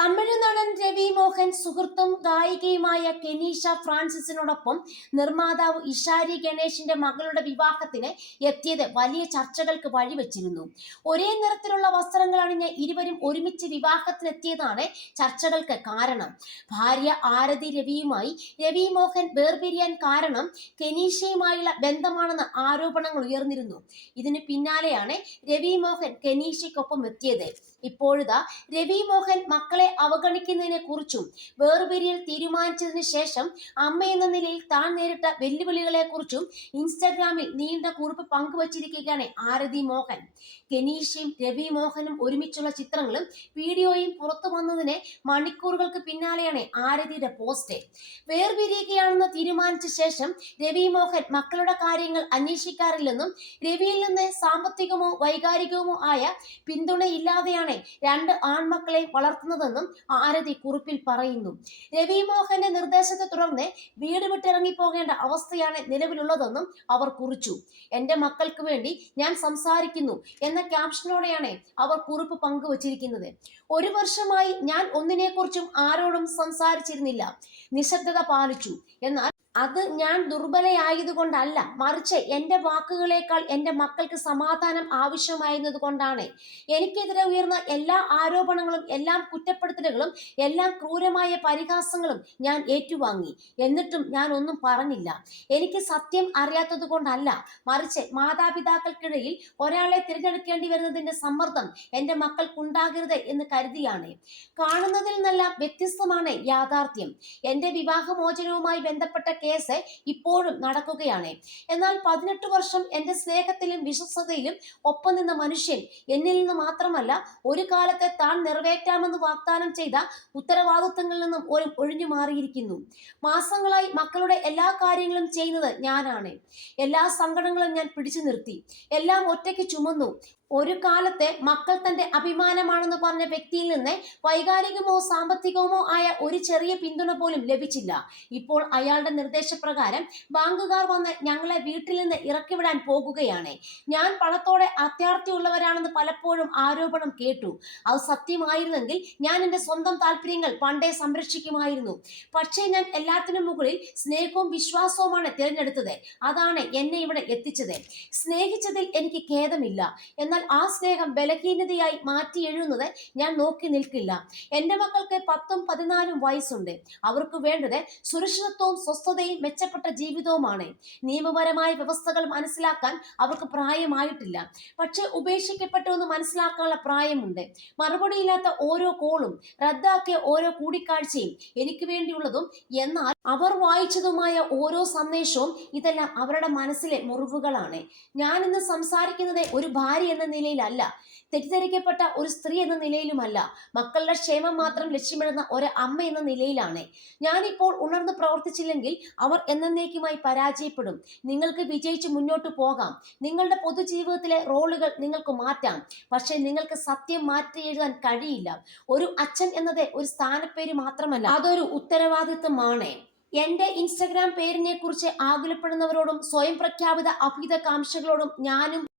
തമിഴ് നടൻ രവി മോഹൻ സുഹൃത്തും ഗായികയുമായ കെനീഷ ഫ്രാൻസിസിനോടൊപ്പം നിർമ്മാതാവ് ഇഷാരി ഗണേഷിന്റെ മകളുടെ വിവാഹത്തിന് എത്തിയത് വലിയ ചർച്ചകൾക്ക് വഴിവെച്ചിരുന്നു. ഒരേ നിറത്തിലുള്ള വസ്ത്രങ്ങൾ അണിഞ്ഞ് ഇരുവരും ഒരുമിച്ച് വിവാഹത്തിനെത്തിയതാണ് ചർച്ചകൾക്ക് കാരണം. ഭാര്യ ആരതി രവിയുമായി രവി മോഹൻ വേർപിരിയാൻ കാരണം കെനീഷയുമായുള്ള ബന്ധമാണെന്ന് ആരോപണങ്ങൾ ഉയർന്നിരുന്നു. ഇതിന് പിന്നാലെയാണ് രവി മോഹൻ കെനീഷയ്ക്കൊപ്പം എത്തിയത്. ഇപ്പോഴിതാ രവി മോഹൻ മക്കളെ അവഗണിക്കുന്നതിനെ കുറിച്ചും വേർപിരിയൽ തീരുമാനിച്ചതിന് ശേഷം അമ്മ എന്ന നിലയിൽ താൻ നേരിട്ട വെല്ലുവിളികളെ കുറിച്ചും ഇൻസ്റ്റാഗ്രാമിൽ നീണ്ട കുറിപ്പ് പങ്കുവച്ചിരിക്കുകയാണ് ആരതി മോഹൻ. കെനീഷയും രവി മോഹനും ഒരുമിച്ചുള്ള ചിത്രങ്ങളും വീഡിയോയും പുറത്തു വന്നതിന് മണിക്കൂറുകൾക്ക് പിന്നാലെയാണ് ആരതിയുടെ പോസ്റ്റ്. വേർപിരിയുകയാണെന്ന് തീരുമാനിച്ച ശേഷം രവി മോഹൻ മക്കളുടെ കാര്യങ്ങൾ അന്വേഷിക്കാറില്ലെന്നും രവിയിൽ നിന്ന് സാമ്പത്തികമോ വൈകാരികമോ ആയ പിന്തുണയില്ലാതെയാണ് രണ്ട് ആൺമക്കളെ വളർത്തുന്നതെന്നും ആരതി കുറിപ്പിൽ പറയുന്നു. രവി മോഹന്റെ നിർദ്ദേശത്തെ തുടർന്ന് വീട് വിട്ടിറങ്ങി പോകേണ്ട അവസ്ഥയാണ് നിലവിലുള്ളതെന്നും അവർ കുറിച്ചു. എന്റെ മക്കൾക്ക് വേണ്ടി ഞാൻ സംസാരിക്കുന്നു എന്ന ക്യാപ്ഷനോടെയാണ് അവർ കുറിപ്പ് പങ്കുവച്ചിരിക്കുന്നത്. ഒരു വർഷമായി ഞാൻ ഒന്നിനെക്കുറിച്ചും ആരോടും സംസാരിച്ചിരുന്നില്ല. നിശബ്ദത പാലിച്ചു. എന്നാൽ അത് ഞാൻ ദുർബലയായതുകൊണ്ടല്ല. മറിച്ച് എന്റെ വാക്കുകളേക്കാൾ എന്റെ മക്കൾക്ക് സമാധാനം ആവശ്യമായിരുന്നത് കൊണ്ടാണ്. എനിക്കെതിരെ ഉയർന്ന എല്ലാ ആരോപണങ്ങളും എല്ലാം കുറ്റപ്പെടുത്തലുകളും എല്ലാം ക്രൂരമായ പരിഹാസങ്ങളും ഞാൻ ഏറ്റുവാങ്ങി. എന്നിട്ടും ഞാൻ ഒന്നും പറഞ്ഞില്ല. എനിക്ക് സത്യം അറിയാത്തത് കൊണ്ടല്ല. മറിച്ച് മാതാപിതാക്കൾക്കിടയിൽ ഒരാളെ തിരഞ്ഞെടുക്കേണ്ടി വരുന്നതിന്റെ സമ്മർദ്ദം എന്റെ മക്കൾക്കുണ്ടാകരുത് എന്ന് കരുതിയാണ്. കാണുന്നതിൽ നിന്നെല്ലാം വ്യത്യസ്തമാണ് യാഥാർത്ഥ്യം. എന്റെ വിവാഹമോചനവുമായി ബന്ധപ്പെട്ട കേസ് ഇപ്പോഴും നടക്കുകയാണ്. എന്നാൽ പതിനെട്ട് വർഷം എന്റെ സ്നേഹത്തിലും വിശ്വസതയിലും ഒപ്പം നിന്ന മനുഷ്യൻ എന്നിൽ നിന്ന് മാത്രമല്ല ഒരു കാലത്തെ താൻ നിറവേറ്റാമെന്ന് വാഗ്ദാനം ചെയ്ത ഉത്തരവാദിത്തങ്ങളിൽ നിന്നും ഒരു ഒഴിഞ്ഞു മാറിയിരിക്കുന്നു. മാസങ്ങളായി മക്കളുടെ എല്ലാ കാര്യങ്ങളും ചെയ്യുന്നത് ഞാനാണ്. എല്ലാ സങ്കടങ്ങളും ഞാൻ പിടിച്ചു നിർത്തി. എല്ലാം ഒറ്റയ്ക്ക് ചുമന്നു. ഒരു കാലത്തെ മക്കൾ തന്റെ അഭിമാനമാണെന്ന് പറഞ്ഞ വ്യക്തിയിൽ നിന്ന് വൈകാരികമോ സാമ്പത്തികമോ ആയ ഒരു ചെറിയ പിന്തുണ പോലും ലഭിച്ചില്ല. ഇപ്പോൾ അയാളുടെ നിർദ്ദേശപ്രകാരം ബാങ്കുകാർ വന്ന് ഞങ്ങളെ വീട്ടിൽ നിന്ന് ഇറക്കിവിടാൻ പോകുകയാണ്. ഞാൻ പണത്തോടെ അത്യാർത്ഥിയുള്ളവരാണെന്ന് പലപ്പോഴും ആരോപണം കേട്ടു. അത് സത്യമായിരുന്നെങ്കിൽ ഞാൻ എന്റെ സ്വന്തം താല്പര്യങ്ങൾ പണ്ടേ സംരക്ഷിക്കുമായിരുന്നു. പക്ഷേ ഞാൻ എല്ലാത്തിനും മുകളിൽ സ്നേഹവും വിശ്വാസവുമാണ് തിരഞ്ഞെടുത്തത്. അതാണ് എന്നെ ഇവിടെ എത്തിച്ചത്. സ്നേഹിച്ചതിൽ എനിക്ക് ഖേദമില്ല. എന്നാൽ ആ സ്നേഹം ബലഹീനതയായി മാറ്റി എഴുതുന്നത് ഞാൻ നോക്കി നിൽക്കില്ല. എന്റെ മക്കൾക്ക് പത്തും പതിനാലും വയസ്സുണ്ട്. അവർക്ക് വേണ്ടത് സുരക്ഷിതത്വവും സ്വസ്ഥതയും മെച്ചപ്പെട്ട ജീവിതവുമാണ്. നിയമപരമായ വ്യവസ്ഥകൾ മനസ്സിലാക്കാൻ അവർക്ക് പ്രായമായിട്ടില്ല. പക്ഷെ ഉപേക്ഷിക്കപ്പെട്ടു എന്ന് മനസ്സിലാക്കാനുള്ള പ്രായമുണ്ട്. മറുപടിയില്ലാത്ത ഓരോ കോളും റദ്ദാക്കിയ ഓരോ കൂടിക്കാഴ്ചയും എനിക്ക് വേണ്ടിയുള്ളതും എന്നാൽ അവർ വായിച്ചതുമായ ഓരോ സന്ദേശവും ഇതെല്ലാം അവരുടെ മനസ്സിലെ മുറിവുകളാണ്. ഞാൻ ഇന്ന് സംസാരിക്കുന്നത് ഒരു ഭാര്യ എന്ന നിലയിലല്ല. തെറ്റിദ്ധരിക്കപ്പെട്ട ഒരു സ്ത്രീ എന്ന നിലയിലുമല്ല. മക്കളുടെ ക്ഷേമം മാത്രം ലക്ഷ്യമിടുന്ന ഒരു അമ്മ എന്ന നിലയിലാണ്. ഞാനിപ്പോൾ ഉണർന്ന് പ്രവർത്തിച്ചില്ലെങ്കിൽ അവർ എന്നേക്കുമായി പരാജയപ്പെടും. നിങ്ങൾക്ക് വിജയിച്ച് മുന്നോട്ട് പോകാം. നിങ്ങളുടെ പൊതുജീവിതത്തിലെ റോളുകൾ നിങ്ങൾക്ക് മാറ്റാം. പക്ഷേ നിങ്ങൾക്ക് സത്യം മാറ്റി എഴുതാൻ കഴിയില്ല. ഒരു അച്ഛൻ എന്നത് ഒരു സ്ഥാനപ്പേര് മാത്രമല്ല അതൊരു ഉത്തരവാദിത്വമാണ്. എന്റെ ഇൻസ്റ്റഗ്രാം പേരിനെ കുറിച്ച് ആകുലപ്പെടുന്നവരോടും സ്വയം പ്രഖ്യാപിത അഭിതകാംക്ഷകളോടും ഞാനും